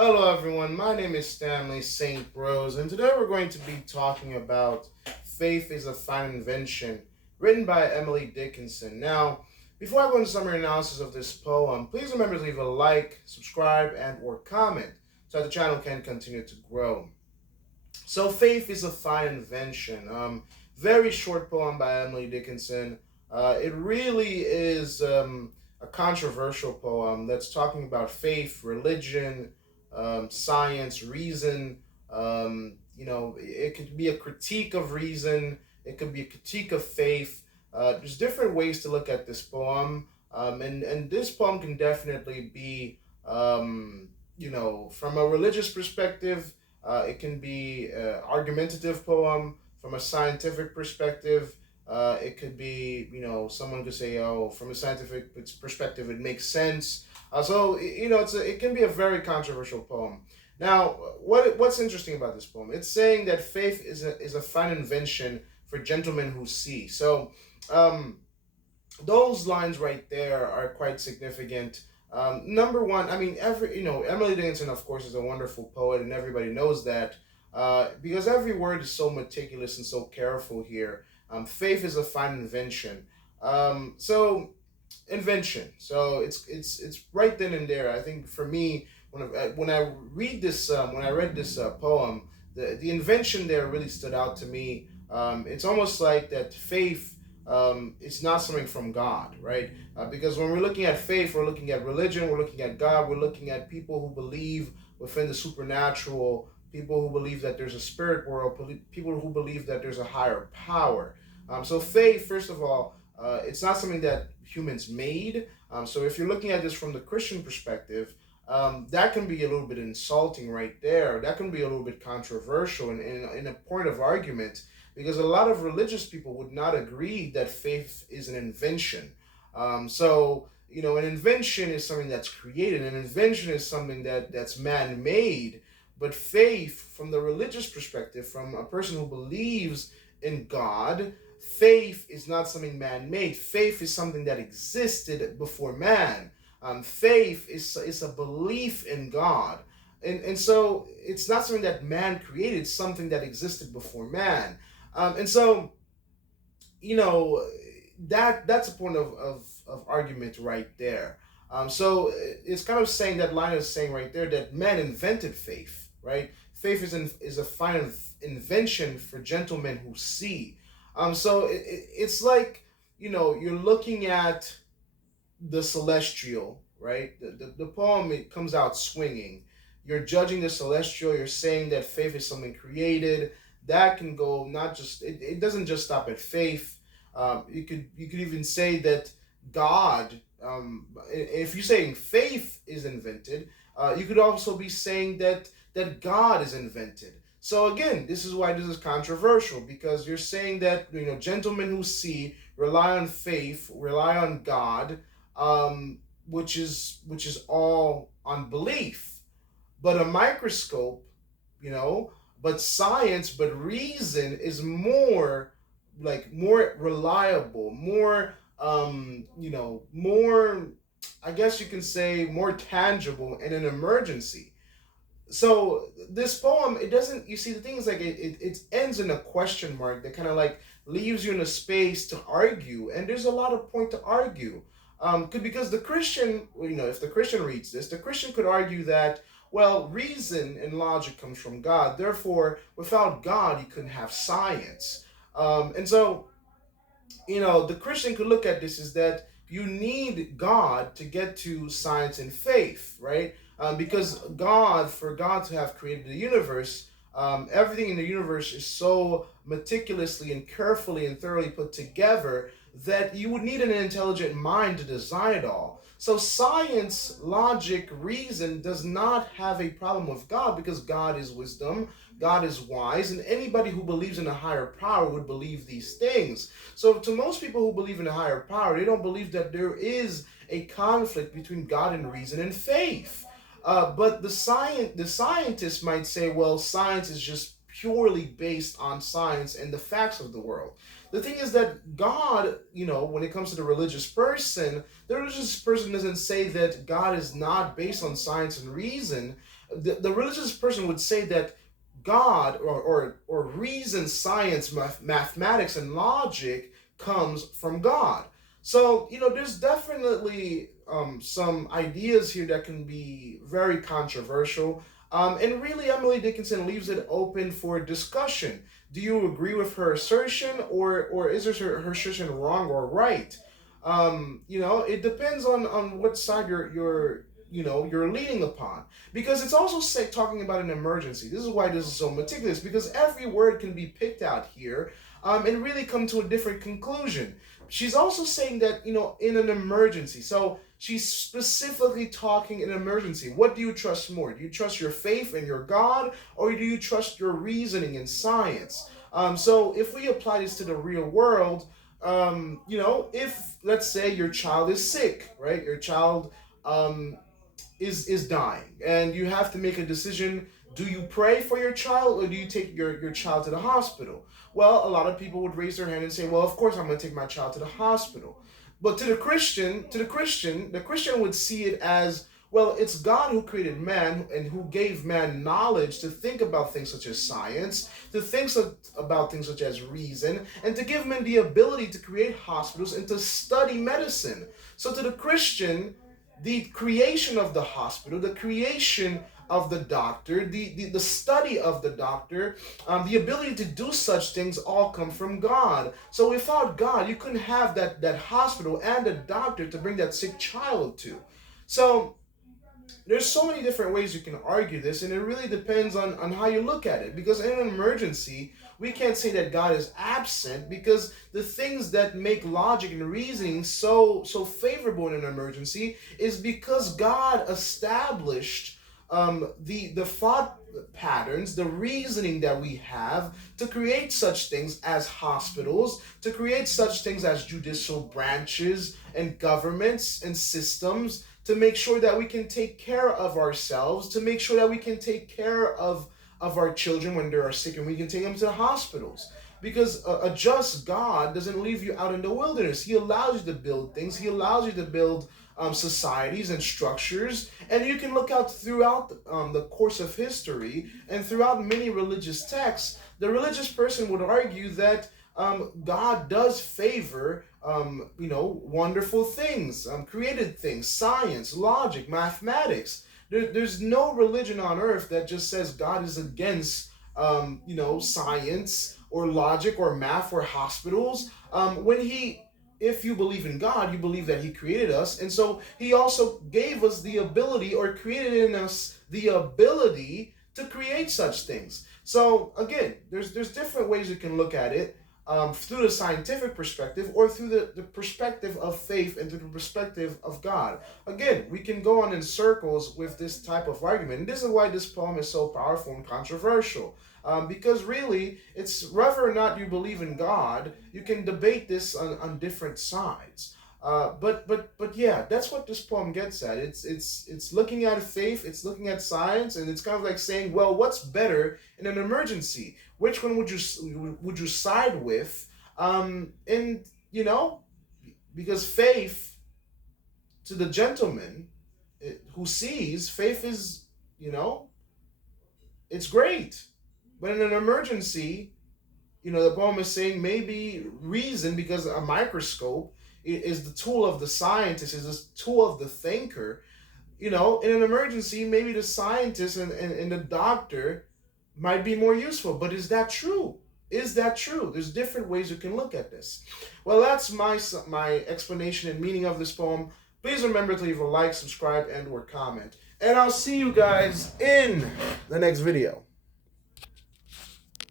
Hello, everyone. My name is Stanley St. Rose, and today we're going to be talking about Faith is a Fine Invention, written by Emily Dickinson. Now, before I go into summary analysis of this poem, please remember to leave a like, subscribe, and or comment so that the channel can continue to grow. So, Faith is a Fine Invention. Very short poem by Emily Dickinson. It really is a controversial poem that's talking about faith, religion, science, reason. It could be a critique of reason. It could be a critique of faith. There's different ways to look at this poem, and this poem can definitely be, from a religious perspective. It can be an argumentative poem from a scientific perspective. It could be, someone could say, oh, from a scientific perspective, it makes sense. It can be a very controversial poem. Now, what's interesting about this poem? It's saying that faith is a fine invention for gentlemen who see. So, those lines right there are quite significant. Number one, I mean, Emily Dickinson, of course, is a wonderful poet, and everybody knows that because every word is so meticulous and so careful here. Faith is a fine invention. So invention. So it's right then and there. I think for me, when I read this, when I read this poem, the invention there really stood out to me. It's almost like that faith. It's not something from God, right? Because when we're looking at faith, we're looking at religion, we're looking at God, we're looking at people who believe within the supernatural, people who believe that there's a spirit world, people who believe that there's a higher power. So faith, first of all, it's not something that humans made. So if you're looking at this from the Christian perspective, that can be a little bit insulting right there. That can be a little bit controversial in a point of argument because a lot of religious people would not agree that faith is an invention. An invention is something that's created. An invention is something that's man-made. But faith, from the religious perspective, from a person who believes in God, faith is not something man-made. Faith is something that existed before man. Faith is a belief in God. And so it's not something that man created, it's something that existed before man. And so, that's a point of argument right there. So it's kind of saying that line is saying right there that man invented faith, right? Faith is a fine invention for gentlemen who see. It's like, you're looking at the celestial, right? The poem, it comes out swinging. You're judging the celestial. You're saying that faith is something created. That can go not just it doesn't just stop at faith. You could even say that God. If you're saying faith is invented, you could also be saying that God is invented. So again, this is why this is controversial because you're saying that gentlemen who see rely on faith, rely on God, which is all on belief. But a microscope, you know, but science, but reason is more reliable, more, I guess you can say, more tangible in an emergency. So this poem, it doesn't, you see, the thing is, like, it ends in a question mark that kind of like leaves you in a space to argue, and there's a lot of point to argue. Because the Christian, if the Christian reads this, the Christian could argue that, well, reason and logic comes from God, therefore without God you couldn't have science. And so the Christian could look at this is that you need God to get to science and faith, right? Because for God to have created the universe, everything in the universe is so meticulously and carefully and thoroughly put together that you would need an intelligent mind to design it all. So science, logic, reason does not have a problem with God because God is wisdom, God is wise, and anybody who believes in a higher power would believe these things. So to most people who believe in a higher power, they don't believe that there is a conflict between God and reason and faith. But the scientists might say, well, science is just purely based on science and the facts of the world. The thing is that God, when it comes to the religious person doesn't say that God is not based on science and reason. The religious person would say that God or reason, science, mathematics, and logic comes from God. So, there's definitely some ideas here that can be very controversial. And really, Emily Dickinson leaves it open for discussion. Do you agree with her assertion, or is her assertion wrong or right? It depends on what side you're leaning upon, because it's also talking about an emergency. This is why this is so meticulous, because every word can be picked out here, and really come to a different conclusion. She's also saying that, in an emergency. So she's specifically talking in an emergency. What do you trust more? Do you trust your faith in your God, or do you trust your reasoning in science? So if we apply this to the real world, if, let's say, your child is sick, right? Your child is dying, and you have to make a decision. Do you pray for your child, or do you take your child to the hospital? Well, a lot of people would raise their hand and say, well, of course I'm going to take my child to the hospital. But the Christian would see it as, well, it's God who created man and who gave man knowledge to think about things such as science, to think about things such as reason, and to give men the ability to create hospitals and to study medicine. So to the Christian, the creation of the hospital, the creation of the doctor, the study of the doctor, the ability to do such things all come from God. So without God, you couldn't have that hospital and a doctor to bring that sick child to. So there's so many different ways you can argue this, and it really depends on how you look at it. Because in an emergency, we can't say that God is absent, because the things that make logic and reasoning so favorable in an emergency is because God established the thought patterns, the reasoning that we have to create such things as hospitals, to create such things as judicial branches and governments and systems, to make sure that we can take care of ourselves, to make sure that we can take care of our children when they are sick, and we can take them to the hospitals. Because a just God doesn't leave you out in the wilderness. He allows you to build things. He allows you to build societies and structures. And you can look out throughout the course of history and throughout many religious texts. The religious person would argue that God does favor, wonderful things, created things, science, logic, mathematics. There's no religion on earth that just says God is against, science or logic or math or hospitals. If you believe in God, you believe that He created us, and so He also gave us the ability, or created in us the ability to create such things. So again, there's different ways you can look at it. Through the scientific perspective, or through the perspective of faith and through the perspective of God. Again, we can go on in circles with this type of argument. And this is why this poem is so powerful and controversial. Because really, it's whether or not you believe in God, you can debate this on different sides. But yeah, that's what this poem gets at. It's looking at faith, it's looking at science, and it's kind of like saying, well, what's better in an emergency? Which one would you side with? And because faith, to the gentleman who sees, faith is, it's great. But in an emergency, the poem is saying maybe reason, because a microscope is the tool of the scientist, is the tool of the thinker. In an emergency, maybe the scientist and the doctor might be more useful. But is that true? Is that true? There's different ways you can look at this. Well, that's my explanation and meaning of this poem. Please remember to leave a like, subscribe, and or comment. And I'll see you guys in the next video.